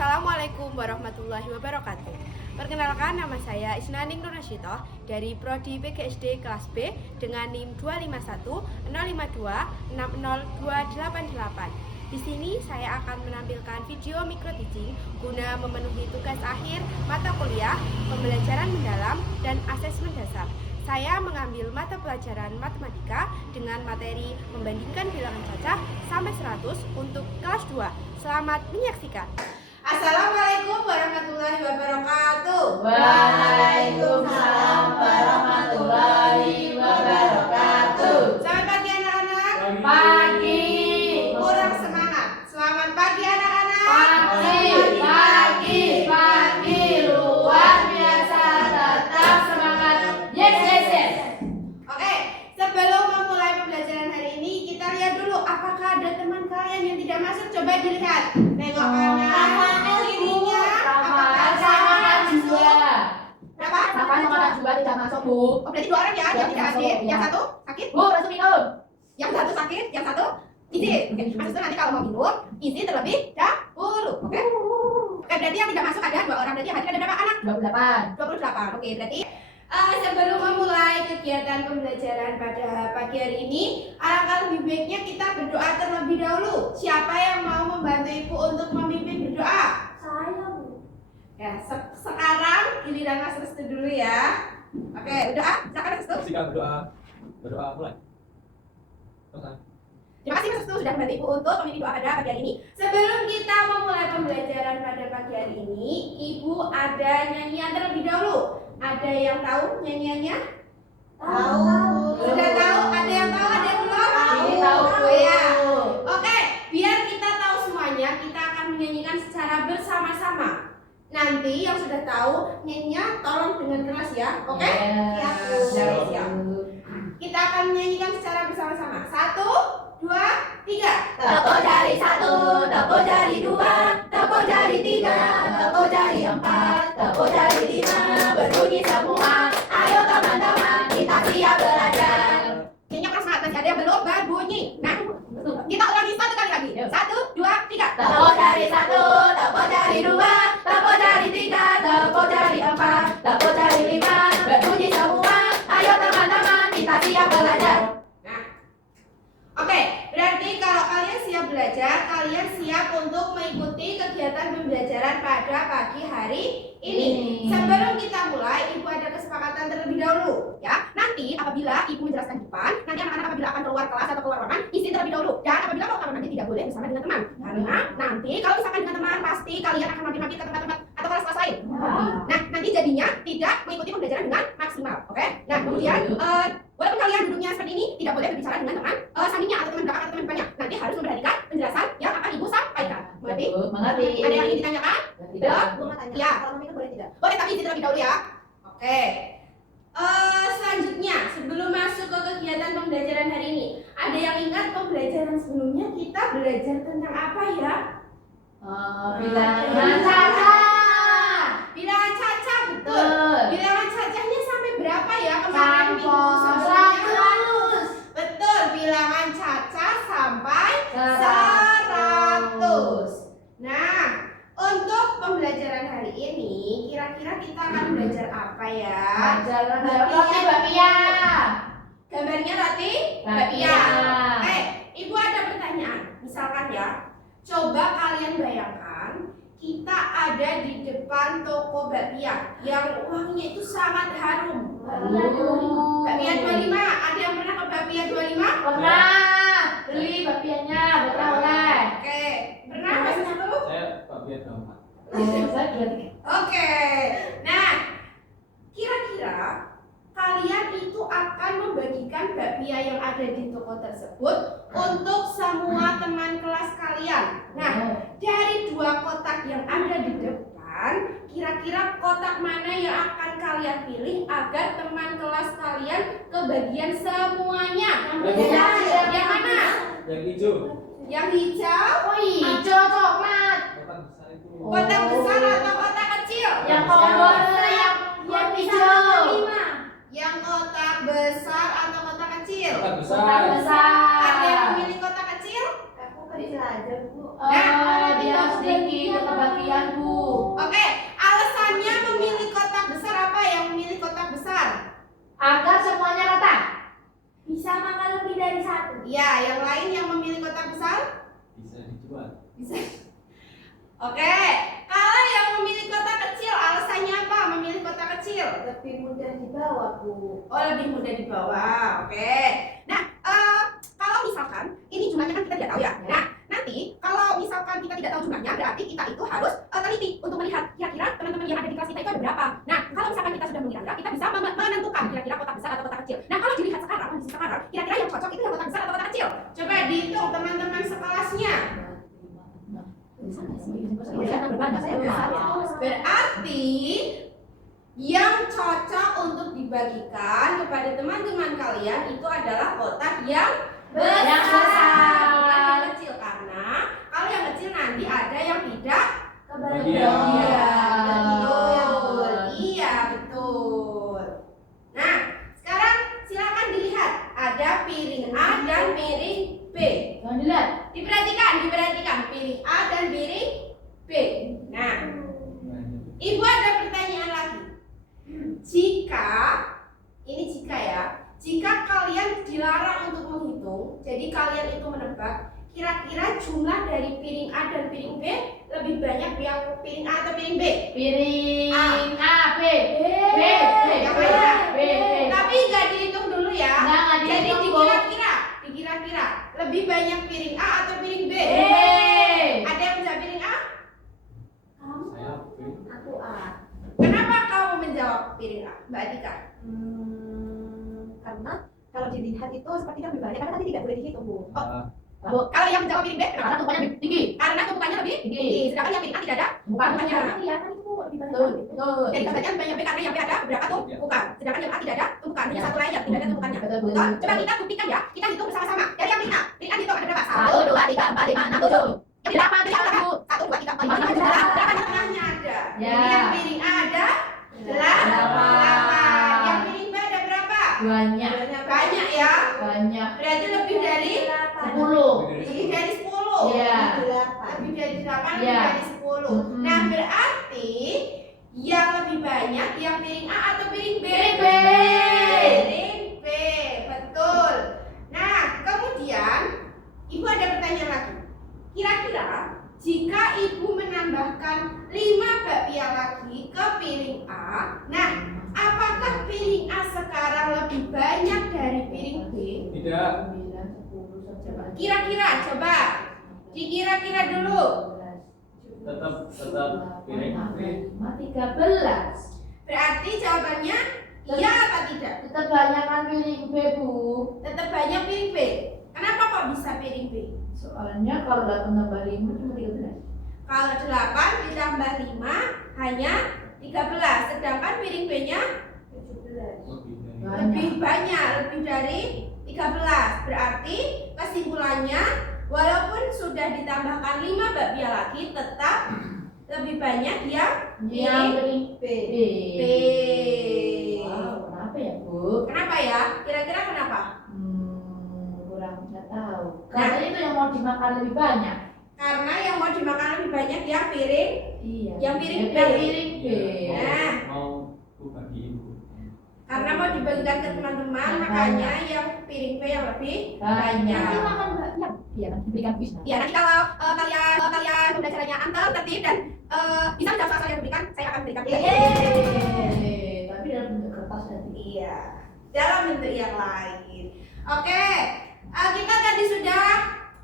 Assalamualaikum warahmatullahi wabarakatuh. Perkenalkan, nama saya Isnaning Nur Nasyitoh dari Prodi PGSD kelas B dengan NIM 251 052 60288. Di sini saya akan menampilkan video micro teaching guna memenuhi tugas akhir mata kuliah, pembelajaran mendalam, dan asesmen dasar. Saya mengambil mata pelajaran matematika dengan materi membandingkan bilangan cacah sampai 100 untuk kelas 2. Selamat menyaksikan. Assalamualaikum warahmatullahi wabarakatuh. Waalaikumsalam warahmatullahi wabarakatuh. Selamat pagi anak-anak. Pagi. Kurang semangat. Selamat pagi anak-anak. Pagi. Luar biasa, tetap semangat. Yes. Oke, sebelum memulai pembelajaran hari ini, kita lihat dulu apakah ada teman kalian yang tidak masuk. Coba dilihat. Tengok kanan. Kirinya apakah sama masuk? Berapa? Sama juga tidak masuk, Bu. Oh, berarti 2 orang ya yang tidak hadir. Yang satu sakit. Bu, langsung minum. Yang satu sakit, yang satu izin. Oke, maksudnya nanti kalau mau minum, izin terlebih dahulu. Oke? Oke, berarti yang tidak masuk ada 2 orang. Berarti hadir ada berapa anak? 28. 28. Oke, berarti sebelum memulai kegiatan pembelajaran pada pagi hari ini, alangkah lebih baiknya kita berdoa terlebih dahulu. Siapa yang mau membantu Ibu untuk memimpin berdoa? Saya, Bu. Ya, sekarang giliran Mas Restu dulu ya. Oke, berdoa. Silakan Mas Restu. Silakan berdoa mulai. Terima kasih Mas Restu sudah membantu Ibu untuk memimpin doa pada pagi hari ini. Sebelum kita memulai pembelajaran pada pagi hari ini, Ibu ada nyanyian terlebih dahulu. Ada yang tahu nyanyiannya? Tahu. Sudah tahu? Ada yang tahu? Ada yang belum? Ini tahu, Bu. Ya. Oke, biar kita tahu semuanya, kita akan menyanyikan secara bersama-sama. Nanti yang sudah tahu nyanyinya tolong dengan keras ya. Oke? Siap, Bu. Siap. Kita akan menyanyikan secara bersama-sama. 1, 2, 3. Tepuk jari 1, tepuk jari 2, tepuk jari 3, tepuk jari 4, tepuk jari 5, berbunyi semua. Ayo teman-teman, kita siap belajar. Nyanyinya keras banget, masih ada yang belum berbunyi. Nah, kita ulangi 1 kali lagi. 1, 2, 3. Tepuk jari 1, tepuk jari 2, tepuk jari 3, tepuk jari 4, tepuk jari 5, berbunyi semua. Ayo teman-teman, kita siap belajar. Nah, oke, berarti kalau kalian siap belajar, kalian siap untuk mengikuti kegiatan pembelajaran pada pagi hari ini. Sebelum kita mulai, Ibu ada kesepakatan terlebih dahulu, ya. Nanti apabila Ibu menjelaskan di depan, nanti anak-anak apabila akan keluar kelas atau keluar ruangan, izin terlebih dahulu. Dan apabila mau keluar nanti tidak boleh bersama dengan teman, karena nanti kalau misalkan dengan teman, pasti kalian akan mampir-mampir ke tempat-tempat atau kelas-kelas lain. Nah, nanti jadinya tidak mengikuti pembelajaran dengan maksimal, oke? Nah, kemudian walaupun kalian duduknya seperti ini, tidak boleh berbicara dengan teman sampingnya atau teman belakang atau teman depannya. Nanti harus memperhatikan penjelasan yang akan Ibu sampaikan. Mengerti? Mengerti. Ada yang ingin ditanyakan? Tidak. Ya, kalau mau minum boleh tidak? Boleh, tapi izin terlebih dahulu ya. Oke. Selanjutnya, sebelum masuk ke kegiatan pembelajaran hari ini, ada yang ingat pembelajaran sebelumnya kita belajar tentang apa ya? Bilangan cacah. Bilangan cacah, betul. Betul. Bilangan cacahnya sampai berapa ya kemarin minggu sebelumnya? 100. Betul, bilangan cacah sampai 100. Nah, untuk pembelajaran hari ini, kira-kira kita akan belajar apa ya? Roti bakpia. Gambarnya roti bakpia. Ibu ada pertanyaan. Misalkan ya, coba kalian bayangkan kita ada di depan toko bakpia yang wanginya itu sangat harum. Bakpia 25, ada yang pernah ke bakpia 25? Pernah beli bakpianya, oleh. Oke, pernah Mas Restu? Saya Pak Biar Gampang. Saya 23. Oke, nah kira-kira kalian itu akan membagikan bakpia yang ada di toko tersebut untuk semua teman kelas kalian. Nah, dari 2 kotak yang ada di depan, kira-kira kotak mana yang akan kalian pilih agar teman kelas kalian kebagian semuanya? Yang mana? Yang hijau. Yang hijau? Hijau coklat. Kotak besar itu. Kotak besar atau kotak kecil? Yang kolor yang hijau. Yang kotak besar atau kotak kecil? Kotak besar. Kotak besar. Ada yang memilih kotak kecil? Aku kerja aja, Bu. Nah, dia sedikit kebagian, Bu. Oke, kalau yang memilih kota kecil, alasannya apa memilih kota kecil? Lebih mudah dibawa, Bu. Oh, lebih mudah dibawa. Oke. Nah, kalau misalkan ini jumlahnya kan kita tidak tahu ya. Nah, nanti kalau misalkan kita tidak tahu jumlahnya, berarti kita itu harus teliti untuk melihat kira-kira teman-teman yang ada di kelas kita itu ada berapa. Nah, kalau misalkan kita sudah mengira, kita bisa menentukan kira-kira kota besar atau kota kecil. Nah, kalau dilihat sekarang, kondisi sekarang, kira-kira yang cocok itu yang kota besar atau kota kecil. Coba dihitung teman-teman sekelasnya. Berarti yang cocok untuk dibagikan kepada teman-teman kalian itu adalah kotak yang besar, Yang besar. bukan yang kecil, karena kalau yang kecil nanti ada yang tidak Kebagian. Iya, betul. Iya, betul. Nah, sekarang silakan dilihat ada piring A dan piring B. Jangan dilihat. Diperhatikan piring A dan piring B. Nah, Ibu ada pertanyaan lagi. Jika kalian dilarang untuk menghitung, jadi kalian itu menebak, kira-kira jumlah dari piring A dan piring B lebih banyak yang piring A atau piring B? Piring A, B. B. Yang mana? B. Tapi nggak dihitung dulu ya. Nggak Jadi dihitung, Bu. dikira-kira lebih banyak piring A atau piring B? B. Ada yang menjawab piring A? Saya B. Aku A. Kenapa kamu menjawab piring A, Mbak Atika? Karena kalau dilihat itu sepertinya lebih banyak karena tadi tidak boleh dihitung, Bu. Kalau yang menjawab piring B, kenapa? Karena tumpukannya lebih tinggi. Karena tumpukannya lebih tinggi. Sedangkan yang piring A tidak ada tumpukannya. Kelihatan itu lebih banyak. Betul. Jadi katanya banyak B karena yang B ada beberapa tumpukan. Sedangkan yang A tidak ada tumpukan. Hanya satu layer, tidak ada tumpukannya. Betul. Betul. Coba kita buktikan ya. Kita hitung bersama-sama. Dari yang piring A. Piring A dihitung ada berapa? 1, 2, 3, 4, 5, 6, 7. Yang berapa? Yang berapa? 1, 2, 3, 4, 5, 6, 7. Berapa di tengahnya ada? Ya. Jadi yang piring A ada 8. Yang piring B ada berapa? Banyak. Banyak ya. Banyak. Berarti lebih dari 10. lebih dari 10. Iya. Lebih dari 8, lebih Iya. dari 10. Nah, berarti yang lebih banyak yang piring A atau piring B? Piring B. Piring B, betul. Nah, kemudian Ibu ada pertanyaan lagi. Kira-kira jika Ibu menambahkan 5 bakpia lagi ke piring A, nah, apakah piring A sekarang lebih banyak dari piring B? Tidak. 9, 10, 11. Kira-kira, coba dikira-kira dulu. Tetap piring B. 13. Berarti jawabannya iya apa tidak? Tetap banyak kan piring B, Bu. Tetap banyak piring B. Kenapa kok bisa piring B? Soalnya kalau 8 tambah 5 cuma 13. Kalau 8 ditambah 5 hanya 13, sedangkan piring B-nya 17. Lebih banyak, lebih dari 13. Berarti kesimpulannya, walaupun sudah ditambahkan 5 bakpia lagi, tetap lebih banyak yang Piring B. B. Wow, kenapa ya, Bu? Kenapa ya? Kira-kira kenapa? Kurang nggak tahu. Katanya itu yang mau dimakan lebih banyak. Karena yang mau dimakan lebih banyak yang piring. Iya. Yang piring B. Yang piring B. Nah. Mau ku bagiin Bu. Karena mau dibagikan ke teman-teman, makanya yang piring B yang lebih Banyak. banyak. Makan banyak. Iya kan diberikan kuis. Ya, nanti kalau kalian pembelajarannya antar, tertib dan bisa menjawab soal yang diberikan, saya akan berikan. Tapi dalam bentuk kertas nanti. Iya, dalam bentuk yang lain. Oke, kita tadi sudah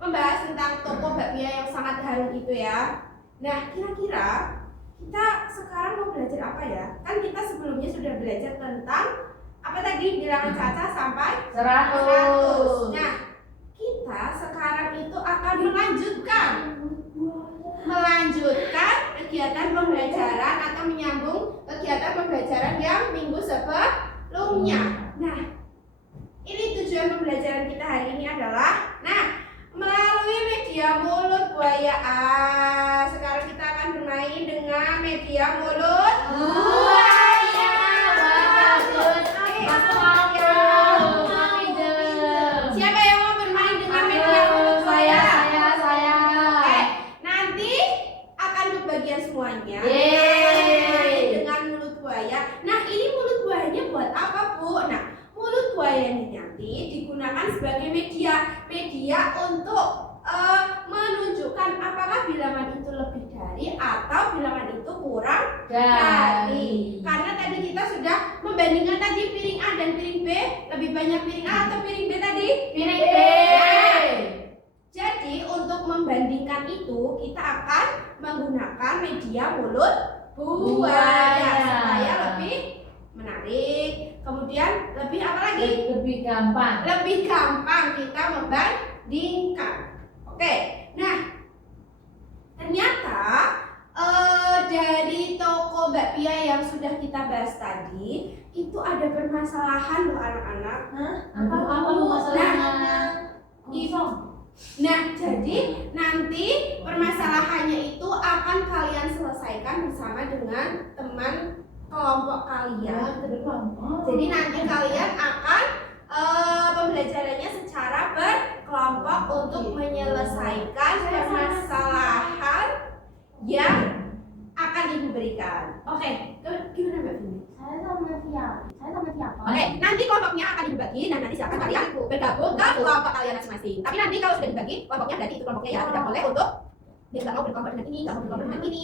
membahas tentang toko bakpia yang sangat harum itu ya. Nah, kira-kira kita sekarang mau belajar apa ya? Kan kita sebelumnya sudah belajar tentang apa tadi, bilangan caca sampai 100. 100. Nah, kita sekarang itu akan melanjutkan kegiatan pembelajaran atau menyambung kegiatan pembelajaran yang minggu sebelumnya. Nah, ini tujuan pembelajaran kita hari ini adalah, melalui media mulut buaya A. Sekarang kita akan bermain dengan media mulut buaya. Bagus. Aku mau. Siapa yang mau bermain dengan media mulut buaya? Saya. Nanti akan berbagian semuanya. Yeay. Bermain dengan mulut buaya. Nah, ini mulut buayanya buat apa, Bu? Nah, mulut buaya ini nanti digunakan sebagai media untuk menunjukkan apakah bilangan itu lebih dari atau bilangan itu kurang Dari. dari. Karena tadi kita sudah membandingkan tadi piring A dan piring B, lebih banyak piring A atau piring B tadi? Piring B. Jadi untuk membandingkan itu kita akan menggunakan media mulut buaya supaya lebih menarik. Kemudian lebih apa lagi? Lebih gampang. Lebih gampang kita membandingkan. Oke, nah ternyata dari toko bakpia yang sudah kita bahas tadi itu ada permasalahan loh anak-anak. Apa masalahnya? Nah, jadi nanti permasalahannya itu akan kalian selesaikan bersama dengan teman kelompok kalian. Jadi nanti kalian akan pembelajarannya secara berkelompok untuk menyelesaikan permasalahan yang akan ibu berikan. Oke, gimana Mbak Vini? Saya sama siapa? Oke, nanti kelompoknya akan dibagi dan nanti silakan kalian bergabung ke kelompok kalian masing-masing. Tapi nanti kalau sudah dibagi kelompoknya berarti itu kelompoknya ya tidak boleh untuk dia nggak mau berkelompok dengan ini, nggak mau berkelompok dengan ini.